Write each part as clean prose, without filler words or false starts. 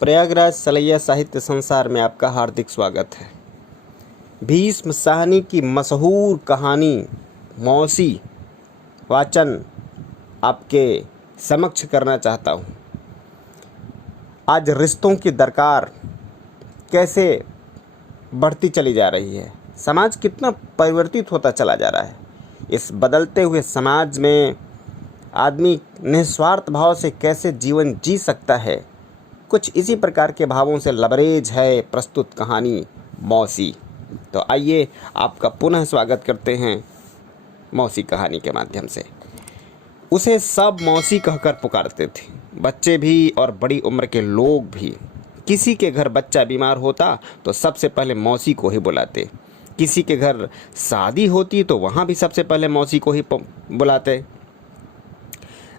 प्रयागराज सलैया साहित्य संसार में आपका हार्दिक स्वागत है। भीष्म साहनी की मशहूर कहानी मौसी वाचन आपके समक्ष करना चाहता हूँ। आज रिश्तों की दरकार कैसे बढ़ती चली जा रही है, समाज कितना परिवर्तित होता चला जा रहा है। इस बदलते हुए समाज में आदमी निस्वार्थ भाव से कैसे जीवन जी सकता है, कुछ इसी प्रकार के भावों से लबरेज है प्रस्तुत कहानी मौसी। तो आइए आपका पुनः स्वागत करते हैं मौसी कहानी के माध्यम से। उसे सब मौसी कहकर पुकारते थे, बच्चे भी और बड़ी उम्र के लोग भी। किसी के घर बच्चा बीमार होता तो सबसे पहले मौसी को ही बुलाते, किसी के घर शादी होती तो वहाँ भी सबसे पहले मौसी को ही बुलाते।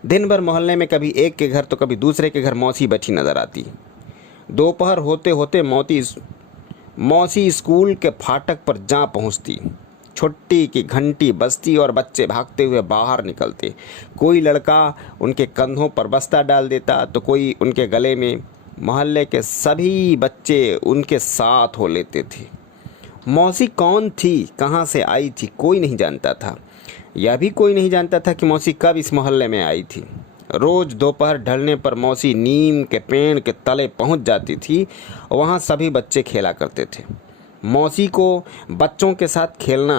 दिन भर मोहल्ले में कभी एक के घर तो कभी दूसरे के घर मौसी बैठी नजर आती। दोपहर होते होते मौसी स्कूल के फाटक पर जा पहुंचती। छुट्टी की घंटी बजती और बच्चे भागते हुए बाहर निकलते। कोई लड़का उनके कंधों पर बस्ता डाल देता तो कोई उनके गले में। मोहल्ले के सभी बच्चे उनके साथ हो लेते थे। मौसी कौन थी, कहाँ से आई थी, कोई नहीं जानता था। यह भी कोई नहीं जानता था कि मौसी कब इस मोहल्ले में आई थी। रोज दोपहर ढलने पर मौसी नीम के पेड़ के तले पहुंच जाती थी। वहां सभी बच्चे खेला करते थे। मौसी को बच्चों के साथ खेलना,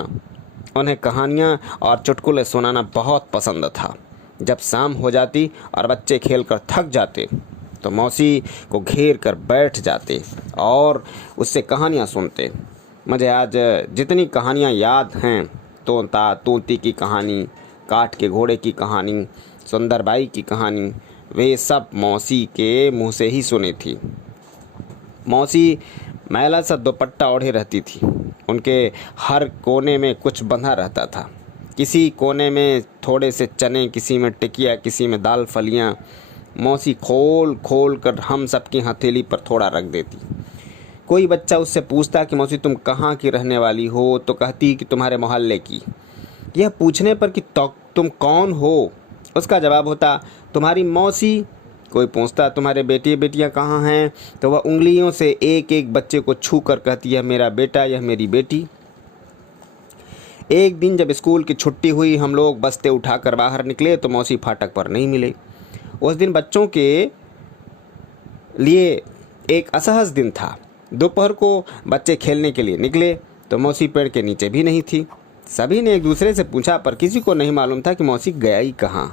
उन्हें कहानियां और चुटकुले सुनाना बहुत पसंद था। जब शाम हो जाती और बच्चे खेलकर थक जाते तो मौसी को घेर कर बैठ जाते और उससे कहानियां सुनते। मुझे आज जितनी कहानियां याद हैं, तोता तोती की कहानी, काठ के घोड़े की कहानी, सुंदरबाई की कहानी, वे सब मौसी के मुंह से ही सुनी थी। मौसी मैला सा दुपट्टा ओढ़े रहती थी। उनके हर कोने में कुछ बंधा रहता था। किसी कोने में थोड़े से चने, किसी में टिकिया, किसी में दाल फलियां। मौसी खोल खोल कर हम सबकी हथेली पर थोड़ा रख देती। कोई बच्चा उससे पूछता कि मौसी तुम कहाँ की रहने वाली हो, तो कहती कि तुम्हारे मोहल्ले की। यह पूछने पर कि तुम कौन हो, उसका जवाब होता तुम्हारी मौसी। कोई पूछता तुम्हारे बेटे बेटियां कहाँ हैं, तो वह उंगलियों से एक एक बच्चे को छू कर कहती यह मेरा बेटा, यह मेरी बेटी। एक दिन जब स्कूल की छुट्टी हुई, हम लोग बस्ते उठाकर बाहर निकले तो मौसी फाटक पर नहीं मिले। उस दिन बच्चों के लिए एक असहज दिन था। दोपहर को बच्चे खेलने के लिए निकले तो मौसी पेड़ के नीचे भी नहीं थी। सभी ने एक दूसरे से पूछा पर किसी को नहीं मालूम था कि मौसी गई कहाँ।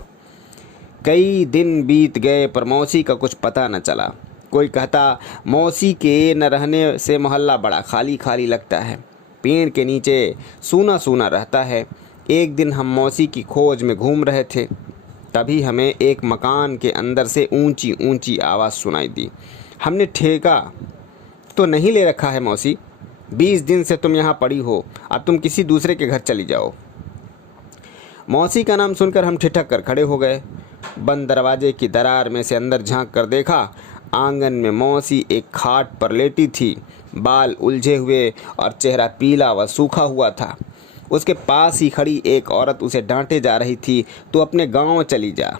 कई दिन बीत गए पर मौसी का कुछ पता न चला। कोई कहता मौसी के न रहने से मोहल्ला बड़ा खाली खाली लगता है, पेड़ के नीचे सूना सूना रहता है। एक दिन हम मौसी की खोज में घूम रहे थे, तभी हमें एक मकान के अंदर से ऊंची ऊंची आवाज़ सुनाई दी। हमने ठेका तो नहीं ले रखा है मौसी, 20 दिन से तुम यहाँ पड़ी हो, अब तुम किसी दूसरे के घर चली जाओ। मौसी का नाम सुनकर हम ठिठक कर खड़े हो गए। बंद दरवाजे की दरार में से अंदर झांक कर देखा, आंगन में मौसी एक खाट पर लेटी थी। बाल उलझे हुए और चेहरा पीला व सूखा हुआ था। उसके पास ही खड़ी एक औरत उसे डांटे जा रही थी, तो अपने गांव चली जा।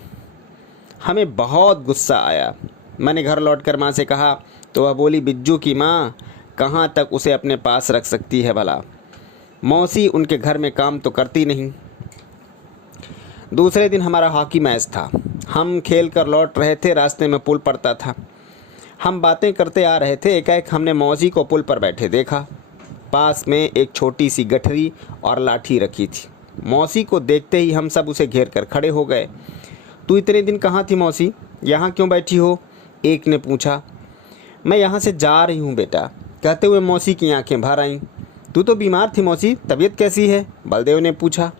हमें बहुत गुस्सा आया। मैंने घर लौटकर माँ से कहा तो वह बोली बिज्जू की माँ कहाँ तक उसे अपने पास रख सकती है भला, मौसी उनके घर में काम तो करती नहीं। दूसरे दिन हमारा हॉकी मैच था। हम खेल कर लौट रहे थे, रास्ते में पुल पड़ता था। हम बातें करते आ रहे थे, एकाएक हमने मौसी को पुल पर बैठे देखा। पास में एक छोटी सी गठरी और लाठी रखी थी। मौसी को देखते ही हम सब उसे घेर कर खड़े हो गए। तू इतने दिन कहाँ थी मौसी, यहाँ क्यों बैठी हो, एक ने पूछा। मैं यहाँ से जा रही हूँ बेटा, कहते हुए मौसी की आंखें भर आईं। तू तो बीमार थी मौसी, तबीयत कैसी है, बलदेव ने पूछा।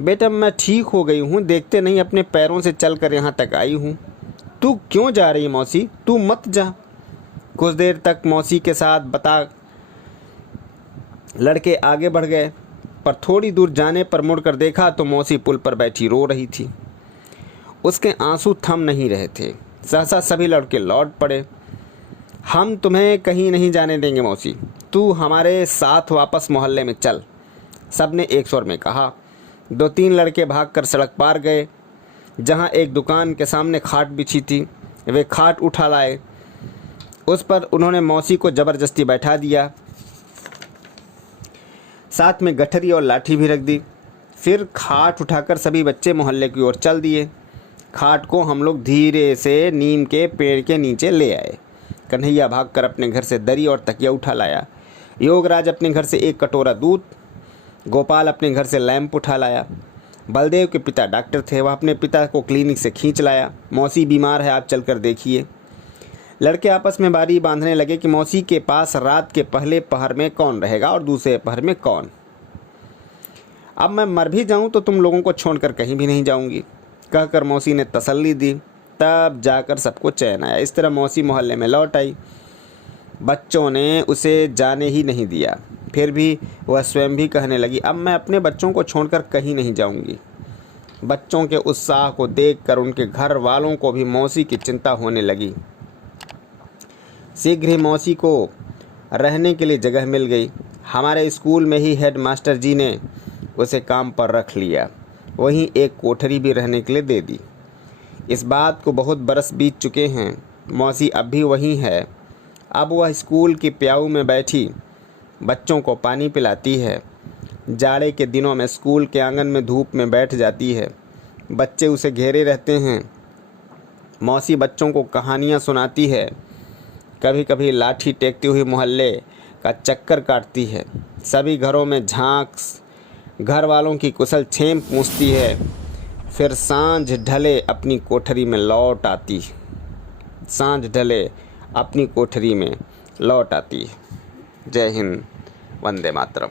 बेटा मैं ठीक हो गई हूँ, देखते नहीं अपने पैरों से चल कर यहाँ तक आई हूँ। तू क्यों जा रही है मौसी, तू मत जा। कुछ देर तक मौसी के साथ बता लड़के आगे बढ़ गए, पर थोड़ी दूर जाने पर मुड़कर देखा तो मौसी पुल पर बैठी रो रही थी। उसके आंसू थम नहीं रहे थे। सहसा सभी लड़के लौट पड़े। हम तुम्हें कहीं नहीं जाने देंगे मौसी, तू हमारे साथ वापस मोहल्ले में चल, सबने एक स्वर में कहा। 2-3 लड़के भागकर सड़क पार गए। जहां एक दुकान के सामने खाट बिछी थी, वे खाट उठा लाए। उस पर उन्होंने मौसी को ज़बरदस्ती बैठा दिया, साथ में गठरी और लाठी भी रख दी। फिर खाट उठाकर सभी बच्चे मोहल्ले की ओर चल दिए। खाट को हम लोग धीरे से नीम के पेड़ के नीचे ले आए। कन्हैया भागकर अपने घर से दरी और तकिया उठा लाया। योगराज अपने घर से एक कटोरा दूध, गोपाल अपने घर से लैंप उठा लाया। बलदेव के पिता डॉक्टर थे, वह अपने पिता को क्लिनिक से खींच लाया। मौसी बीमार है, आप चलकर देखिए। लड़के आपस में बारी बांधने लगे कि मौसी के पास रात के पहले पहर में कौन रहेगा और दूसरे पहर में कौन। अब मैं मर भी जाऊं तो तुम लोगों को छोड़कर कहीं भी नहीं जाऊंगी, कहकर मौसी ने तसल्ली दी। तब जाकर सबको चैन आया। इस तरह मौसी मोहल्ले में लौट आई। बच्चों ने उसे जाने ही नहीं दिया। फिर भी वह स्वयं भी कहने लगी, अब मैं अपने बच्चों को छोड़कर कहीं नहीं जाऊंगी। बच्चों के उत्साह को देखकर उनके घर वालों को भी मौसी की चिंता होने लगी। शीघ्र ही मौसी को रहने के लिए जगह मिल गई। हमारे स्कूल में ही हेड मास्टर जी ने उसे काम पर रख लिया, वहीं एक कोठरी भी रहने के लिए दे दी। इस बात को बहुत बरस बीत चुके हैं। मौसी अब भी वहीं है। अब वह स्कूल की प्याऊ में बैठी बच्चों को पानी पिलाती है। जाड़े के दिनों में स्कूल के आंगन में धूप में बैठ जाती है। बच्चे उसे घेरे रहते हैं। मौसी बच्चों को कहानियाँ सुनाती है। कभी कभी लाठी टेकती हुई मोहल्ले का चक्कर काटती है। सभी घरों में झांक घर वालों की कुशल क्षेम पूछती है। फिर सांझ ढले अपनी कोठरी में लौट आती। जय हिंद, वंदे मातरम।